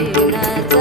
না